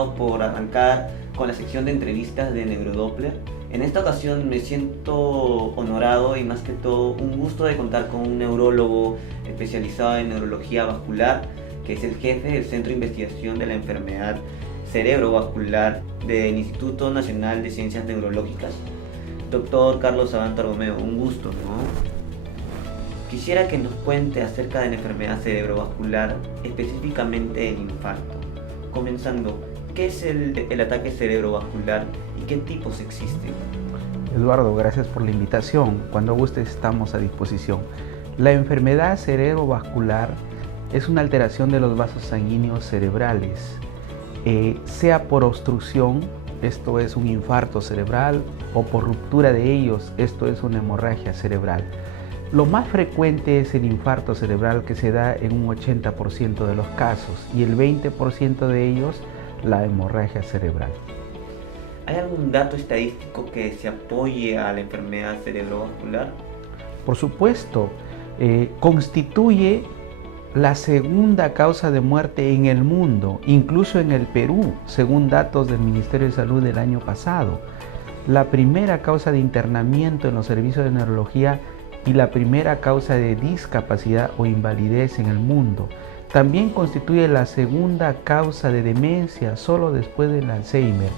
emocionado por arrancar con la sección de entrevistas de Neurodoppler. En esta ocasión me siento honorado y más que todo un gusto de contar con un neurólogo especializado en neurología vascular, que es el jefe del Centro de Investigación de la Enfermedad Cerebrovascular del Instituto Nacional de Ciencias Neurológicas, doctor Carlos Abanta Romeo. Un gusto, ¿no? Quisiera que nos cuente acerca de la enfermedad cerebrovascular, específicamente el infarto. Comenzando, ¿qué es el ataque cerebrovascular y qué tipos existen? Eduardo, gracias por la invitación. Cuando gustes estamos a disposición. La enfermedad cerebrovascular es una alteración de los vasos sanguíneos cerebrales, sea por obstrucción, esto es un infarto cerebral, o por ruptura de ellos, esto es una hemorragia cerebral. Lo más frecuente es el infarto cerebral, que se da en un 80% de los casos, y el 20% de ellos la hemorragia cerebral. ¿Hay algún dato estadístico que se apoye a la enfermedad cerebrovascular? Por supuesto, constituye la segunda causa de muerte en el mundo, incluso en el Perú, según datos del Ministerio de Salud del año pasado. La primera causa de internamiento en los servicios de neurología y la primera causa de discapacidad o invalidez en el mundo. También constituye la segunda causa de demencia, solo después del Alzheimer.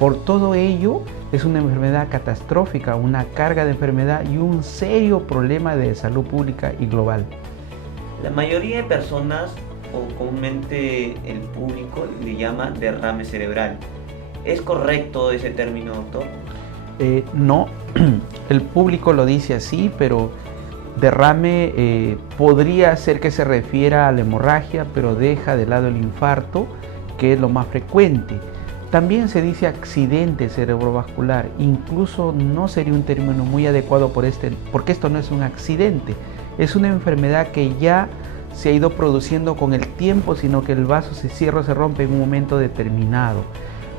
Por todo ello, es una enfermedad catastrófica, una carga de enfermedad y un serio problema de salud pública y global. La mayoría de personas, o comúnmente el público, le llama derrame cerebral. ¿Es correcto ese término, doctor? No, el público lo dice así, pero derrame podría ser que se refiera a la hemorragia, pero deja de lado el infarto, que es lo más frecuente. También se dice accidente cerebrovascular, incluso no sería un término muy adecuado porque esto no es un accidente, es una enfermedad que ya se ha ido produciendo con el tiempo, sino que el vaso se cierra o se rompe en un momento determinado.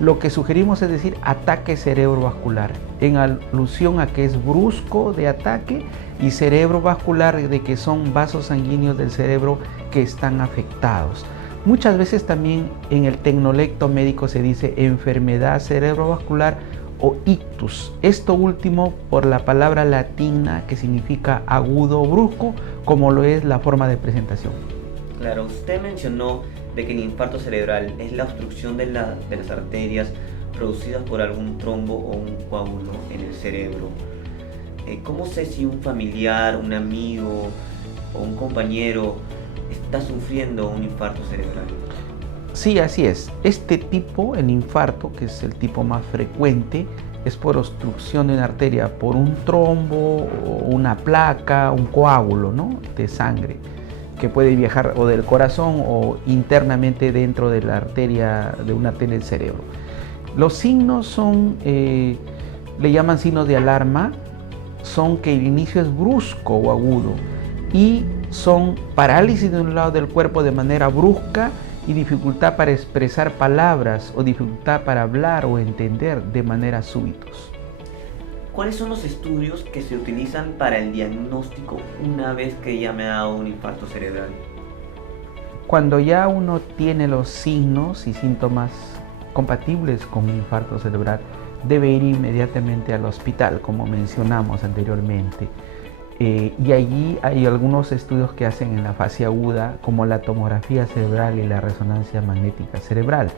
Lo que sugerimos es decir ataque cerebrovascular, en alusión a que es brusco de ataque, y cerebrovascular de que son vasos sanguíneos del cerebro que están afectados. Muchas veces también en el tecnolecto médico se dice enfermedad cerebrovascular o ictus. Esto último por la palabra latina que significa agudo o brusco, como lo es la forma de presentación. Claro, usted mencionó de que el infarto cerebral es la obstrucción de las arterias producidas por algún trombo o un coágulo en el cerebro. ¿Cómo sé si un familiar, un amigo o un compañero está sufriendo un infarto cerebral? Sí, así es. Este tipo, el infarto, que es el tipo más frecuente, es por obstrucción de una arteria, por un trombo, una placa, un coágulo, ¿no?, de sangre, que puede viajar o del corazón o internamente dentro de la arteria, de una arteria del cerebro. Los signos son, le llaman signos de alarma, son que el inicio es brusco o agudo y son parálisis de un lado del cuerpo de manera brusca y dificultad para expresar palabras o dificultad para hablar o entender de manera súbitos. ¿Cuáles son los estudios que se utilizan para el diagnóstico una vez que ya me ha dado un infarto cerebral? Cuando ya uno tiene los signos y síntomas compatibles con un infarto cerebral, debe ir inmediatamente al hospital, como mencionamos anteriormente. Y allí hay algunos estudios que hacen en la fase aguda, como la tomografía cerebral y la resonancia magnética cerebral.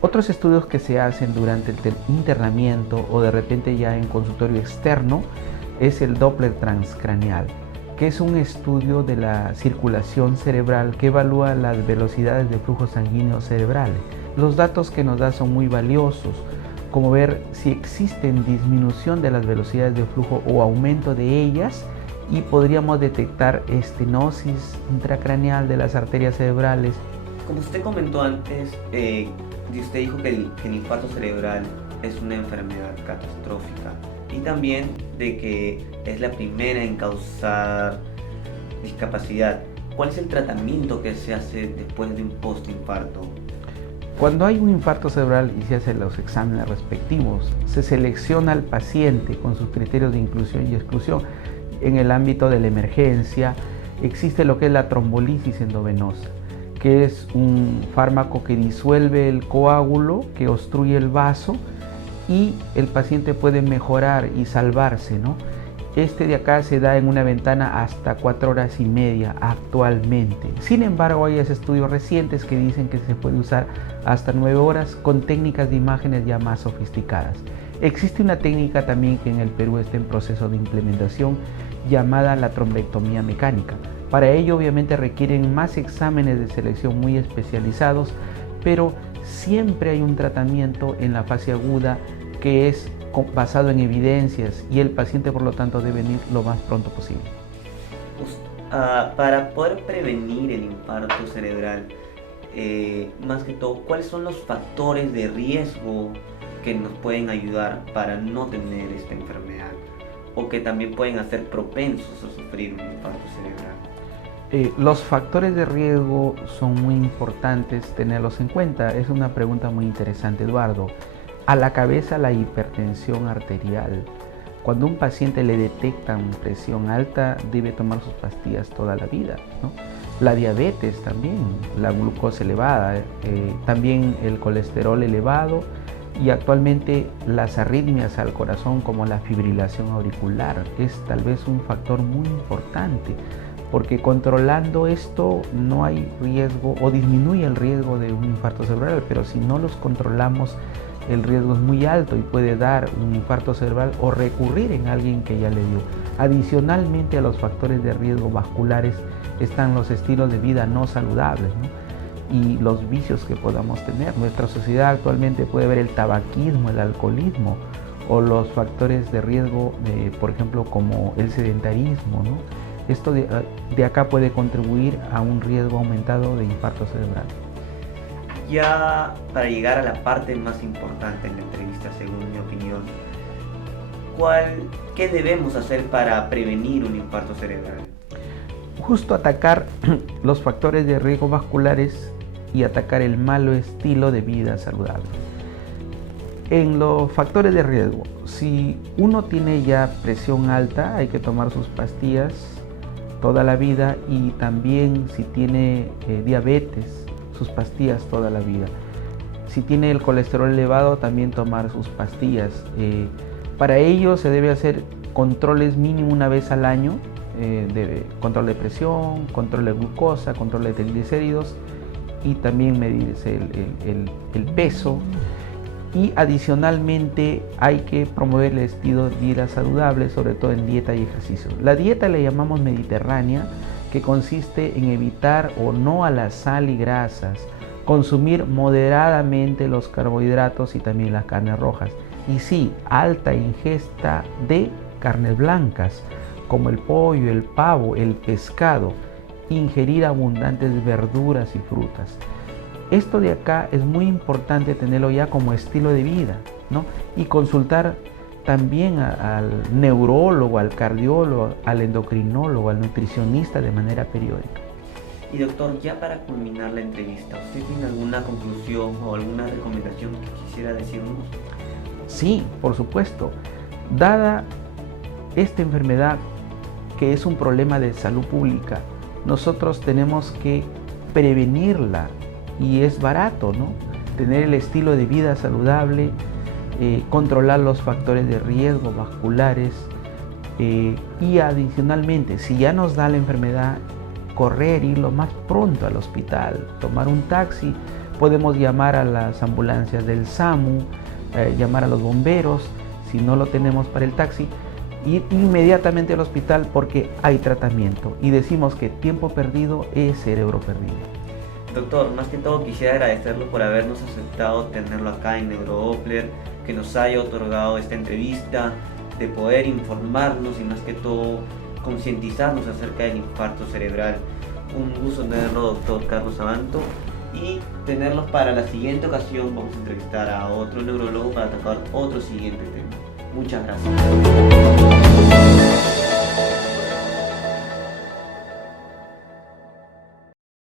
Otros estudios que se hacen durante el internamiento o de repente ya en consultorio externo es el Doppler transcraneal, que es un estudio de la circulación cerebral que evalúa las velocidades de flujo sanguíneo cerebrales. Los datos que nos da son muy valiosos, como ver si existen disminución de las velocidades de flujo o aumento de ellas, y podríamos detectar estenosis intracraneal de las arterias cerebrales. Como usted comentó antes, usted dijo que el infarto cerebral es una enfermedad catastrófica y también de que es la primera en causar discapacidad. ¿Cuál es el tratamiento que se hace después de un postinfarto? Cuando hay un infarto cerebral y se hacen los exámenes respectivos, se selecciona al paciente con sus criterios de inclusión y exclusión. En el ámbito de la emergencia existe lo que es la trombolisis endovenosa, que es un fármaco que disuelve el coágulo, que obstruye el vaso y el paciente puede mejorar y salvarse, ¿no? Este de acá se da en una ventana hasta 4 horas y media actualmente. Sin embargo, hay estudios recientes que dicen que se puede usar hasta 9 horas con técnicas de imágenes ya más sofisticadas. Existe una técnica también que en el Perú está en proceso de implementación llamada la trombectomía mecánica. Para ello obviamente requieren más exámenes de selección muy especializados, pero siempre hay un tratamiento en la fase aguda que es basado en evidencias y el paciente por lo tanto debe venir lo más pronto posible. Para poder prevenir el infarto cerebral, más que todo, ¿cuáles son los factores de riesgo que nos pueden ayudar para no tener esta enfermedad o que también pueden hacer propensos a sufrir un infarto cerebral? Los factores de riesgo son muy importantes tenerlos en cuenta. Es una pregunta muy interesante, Eduardo. A la cabeza, la hipertensión arterial. Cuando un paciente le detectan presión alta, debe tomar sus pastillas toda la vida, ¿no? La diabetes también, la glucosa elevada, también el colesterol elevado y actualmente las arritmias al corazón como la fibrilación auricular es tal vez un factor muy importante, porque controlando esto no hay riesgo o disminuye el riesgo de un infarto cerebral, pero si no los controlamos el riesgo es muy alto y puede dar un infarto cerebral o recurrir en alguien que ya le dio. Adicionalmente a los factores de riesgo vasculares están los estilos de vida no saludables, ¿no? Y los vicios que podamos tener. Nuestra sociedad actualmente puede ver el tabaquismo, el alcoholismo o los factores de riesgo, por ejemplo, como el sedentarismo, ¿no? Esto de acá puede contribuir a un riesgo aumentado de infarto cerebral. Ya para llegar a la parte más importante en la entrevista, según mi opinión, ¿qué debemos hacer para prevenir un infarto cerebral? Justo atacar los factores de riesgo vasculares y atacar el malo estilo de vida saludable. En los factores de riesgo, si uno tiene ya presión alta, hay que tomar sus pastillas toda la vida, y también si tiene diabetes, sus pastillas toda la vida. Si tiene el colesterol elevado, también tomar sus pastillas. Para ello se debe hacer controles mínimo una vez al año, de control de presión, control de glucosa, control de triglicéridos y también medirse el peso. Y adicionalmente hay que promover el estilo de vida saludable, sobre todo en dieta y ejercicio. La dieta le llamamos mediterránea, que consiste en evitar o no a la sal y grasas, consumir moderadamente los carbohidratos y también las carnes rojas. Y sí, alta ingesta de carnes blancas, como el pollo, el pavo, el pescado, ingerir abundantes verduras y frutas. Esto de acá es muy importante tenerlo ya como estilo de vida, ¿no? Y consultar también al neurólogo, al cardiólogo, al endocrinólogo, al nutricionista de manera periódica. Y doctor, ya para culminar la entrevista, ¿usted tiene alguna conclusión o alguna recomendación que quisiera decirnos? Sí, por supuesto. Dada esta enfermedad que es un problema de salud pública, nosotros tenemos que prevenirla y es barato, ¿no? Tener el estilo de vida saludable, controlar los factores de riesgo vasculares y adicionalmente, si ya nos da la enfermedad, correr, ir lo más pronto al hospital, tomar un taxi, podemos llamar a las ambulancias del SAMU, llamar a los bomberos, si no lo tenemos para el taxi, ir inmediatamente al hospital porque hay tratamiento y decimos que tiempo perdido es cerebro perdido. Doctor, más que todo quisiera agradecerlo por habernos aceptado tenerlo acá en Neurodoppler, que nos haya otorgado esta entrevista, de poder informarnos y más que todo concientizarnos acerca del infarto cerebral. Un gusto tenerlo, doctor Carlos Abanto, y tenerlos para la siguiente ocasión. Vamos a entrevistar a otro neurólogo para tocar otro siguiente tema. Muchas gracias.